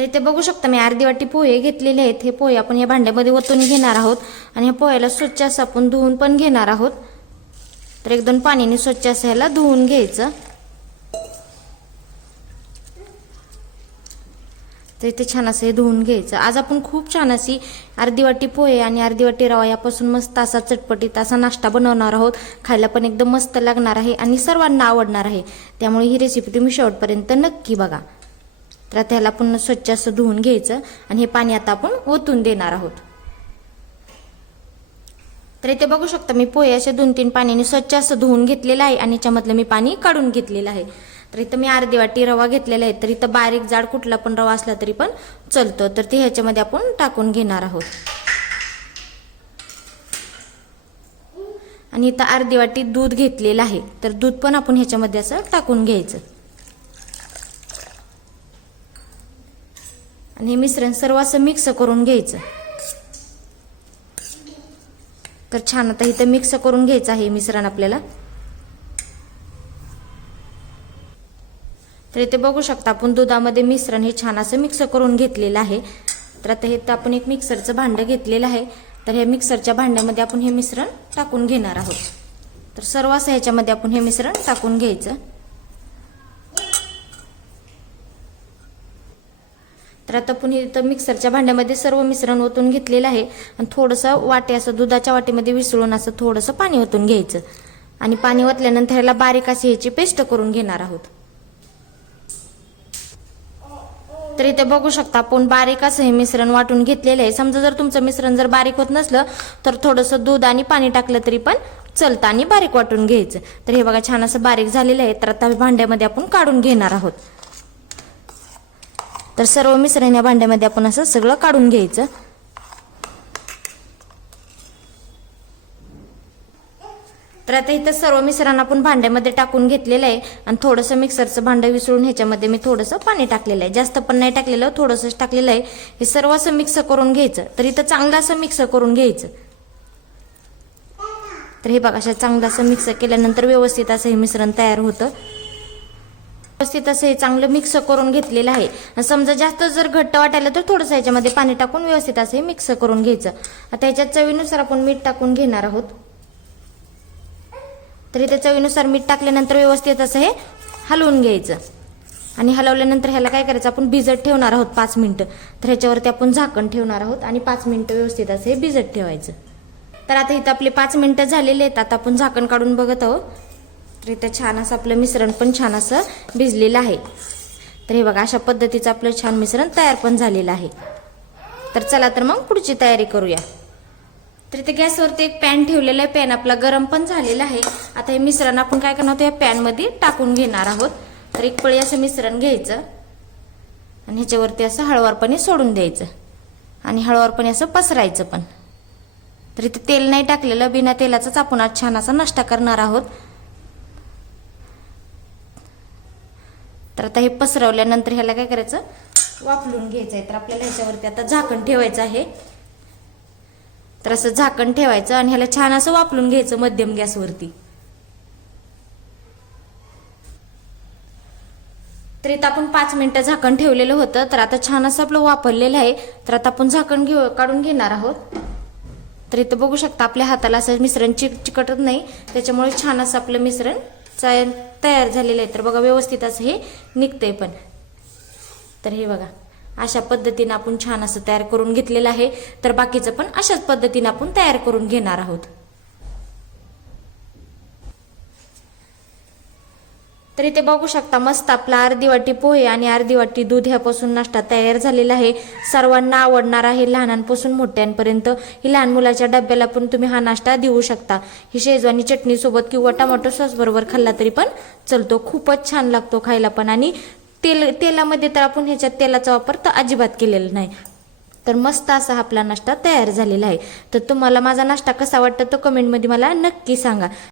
तर इथे बघू शकता मी अर्धी वाटी पोहे घेतलेले आहेत। हे पोहे आपण या भांड्यामध्ये ओतून घेणार आहोत आणि या पोह्याला स्वच्छ असं आपण धुवून पण घेणार आहोत। तर 1-2 पाण्याने स्वच्छ असं ह्याला धुवून घ्यायचं। तर इथे छान असं हे धुवून घ्यायचं। आज आपण खूप छान अशी अर्धी वाटी पोहे आणि अर्धी वाटी रवा यापासून मस्त असा चटपटीत असा नाश्ता बनवणार आहोत। खायला पण एकदम मस्त लागणार आहे आणि सर्वांना आवडणार आहे। त्यामुळे ही रेसिपी तुम्ही शेवटपर्यंत नक्की बघा। तर आता ह्याला पुन्हा स्वच्छ असं धुवून घ्यायचं आणि हे पाणी आता आपण ओतून देणार आहोत। तर इथे बघू शकता मी पोहे असे 2-3 पाण्याने स्वच्छ असं धुवून घेतलेलं आहे आणि याच्यामधलं मी पाणी काढून घेतलेलं आहे। तर इथं मी अर्धी वाटी रवा घेतलेला आहे। तर इथं बारीक जाड कुठला पण रवा असला तरी पण चालतो। तर ते ह्याच्यामध्ये आपण टाकून घेणार आहोत आणि इथं अर्धी वाटी दूध घेतलेलं आहे। तर दूध पण आपण ह्याच्यामध्ये असं टाकून घ्यायचं आणि हे मिश्रण सर्व असं मिक्स करून घ्यायचं। तर छान आता इथं मिक्स करून घ्यायचं आहे मिश्रण आपल्याला। तर इथे बघू शकता आपण दुधामध्ये मिश्रण हे छान असं मिक्स करून घेतलेलं आहे। तर आता हे आपण एक मिक्सरचं भांडं घेतलेलं आहे। तर हे मिक्सरच्या भांड्यामध्ये आपण हे मिश्रण टाकून घेणार आहोत। तर सर्व असं ह्याच्यामध्ये आपण हे मिश्रण टाकून घ्यायचं। तर आता आपण इथं मिक्सरच्या भांड्यामध्ये सर्व मिश्रण ओतून घेतलेलं आहे आणि थोडंसं वाटे असं दुधाच्या वाटीमध्ये विसळून असं थोडंसं पाणी ओतून घ्यायचं आणि पाणी ओतल्यानंतर ह्याला बारीक अशी ह्याची पेस्ट करून घेणार आहोत। तर इथे बघू शकता आपण बारीक असं हे मिश्रण वाटून घेतलेलं आहे। समजा जर तुमचं मिश्रण जर बारीक होत नसलं तर थोडंसं दूध आणि पाणी टाकलं तरी पण चालतं आणि बारीक वाटून घ्यायचं। तर हे बघा छान असं बारीक झालेलं आहे। तर आता भांड्यामध्ये आपण काढून घेणार आहोत। तर सर्व मिश्रण या भांड्यामध्ये आपण असं सगळं काढून घ्यायचं। तर आता इथं सर्व मिश्रण आपण भांड्यामध्ये टाकून घेतलेलं आहे आणि थोडंसं मिक्सरचं भांडं विसळून ह्याच्यामध्ये मी थोडंसं पाणी टाकलेलं आहे। जास्त पण नाही टाकलेलं, थोडंसंच टाकलेलं आहे। हे सर्व असं मिक्स करून घ्यायचं। तर इथं चांगलं असं मिक्स करून घ्यायचं। तर हे बघा असं चांगलं असं मिक्स केल्यानंतर व्यवस्थित असं हे मिश्रण तयार होतं। व्यवस्थित असं हे चांगलं मिक्स करून घेतलेलं आहे। समजा जास्त जर घट्ट वाटायला तर थोडंसं ह्याच्यामध्ये पाणी टाकून व्यवस्थित असं हे मिक्स करून घ्यायचं। आता ह्याच्यात चवीनुसार आपण मीठ टाकून घेणार आहोत। तर इथे चवीनुसार मीठ टाकल्यानंतर व्यवस्थित असं हे हलवून घ्यायचं आणि हलवल्यानंतर ह्याला काय करायचं आपण भिजत ठेवणार आहोत 5 मिनिटं। तर ह्याच्यावरती आपण झाकण ठेवणार आहोत आणि 5 मिनिटं व्यवस्थित असं हे भिजत ठेवायचं। तर आता इथं आपले 5 मिनिटं झालेले आहेत। आता आपण झाकण काढून बघत आहोत। तर इथं छान असं आपलं मिश्रण पण छान असं भिजलेलं आहे। तर हे बघा अशा पद्धतीचं आपलं छान मिश्रण तयार पण झालेलं आहे। तर चला तर मग पुढची तयारी करूया। तर इथे गॅसवरती एक पॅन ठेवलेला आहे। पॅन आपला गरम पण झालेला आहे। आता हे मिश्रण आपण काय करणार आहोत या पॅनमध्ये टाकून घेणार आहोत। तर एक पळी असं मिश्रण घ्यायचं आणि ह्याच्यावरती असं हळुवारपणे सोडून द्यायचं आणि हळुवारपणे असं पसरायचं पण। तर इथे तेल नाही टाकलेलं, बिना तेलाचाच आपण आज छान असा नाश्ता करणार आहोत। तर आता हे पसरवल्यानंतर ह्याला काय करायचं वाफलून घ्यायचं आहे। तर आपल्याला ह्याच्यावरती आता झाकण ठेवायचं आहे। तर असं झाकण ठेवायचं आणि ह्याला छान असं वाफलून घ्यायचं मध्यम गॅसवरती। तर इथं आपण 5 मिनिटं झाकण ठेवलेलं होतं। तर आता छान असं आपलं वाफरलेलं आहे। तर आता आपण झाकण काढून घेणार आहोत। तर इथं बघू शकता आपल्या हाताला असं मिश्रण चिकटत नाही, त्याच्यामुळे छान असं आपलं मिश्रण तयार झालेलं आहे। तर बघा व्यवस्थित असं हे निघतंय पण। तर हे बघा अशा पद्धतीने आपण छान असं तयार करून घेतलेलं आहे। तर बाकीचं पण अशाच पद्धतीने आपण तयार करून घेणार आहोत। तर इथे बघू शकता मस्त आपला अर्धी वाटी पोहे आणि अर्धी वाटी दूध ह्यापासून नाश्ता तयार झालेला आहे। सर्वांना आवडणार आहे लहानांपासून मोठ्यांपर्यंत। ही लहान मुलाच्या डब्याला पण तुम्ही हा नाश्ता देऊ शकता। ही शेजवानी चटणी सोबत किंवा टोमॅटो सॉस बरोबर खाल्ला तरी पण चालतो। खूपच छान लागतो खायला पण आणि तेलामध्ये तर आपण ह्याच्यात तेलाचा वापर तर अजिबात केलेला नाही। तर मस्त असा आपला नाश्ता तयार झालेला आहे। तर तुम्हाला माझा नाश्ता कसा वाटतो तो कमेंटमध्ये मला नक्की सांगा।